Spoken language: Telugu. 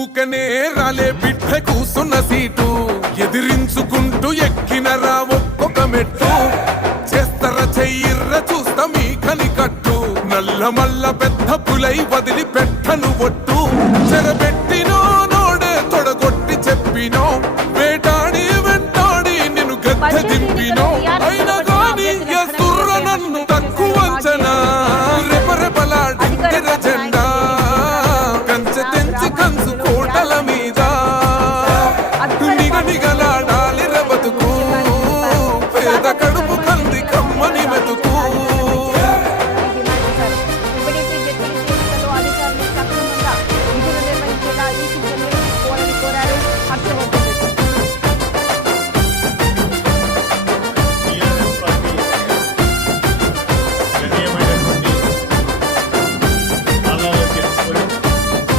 ఊకనే రాలే బిడ్డ కూసున్న సీటు ఎదిరించుకుంటూ ఎక్కినరా ఒక్కొక్క మెట్టు చేస్తర చెయ్యిర్ర చూస్తా మీ కని కట్టు నల్ల మల్ల పెద్ద పులై వదిలి పెట్టను ఒట్టు చెరబే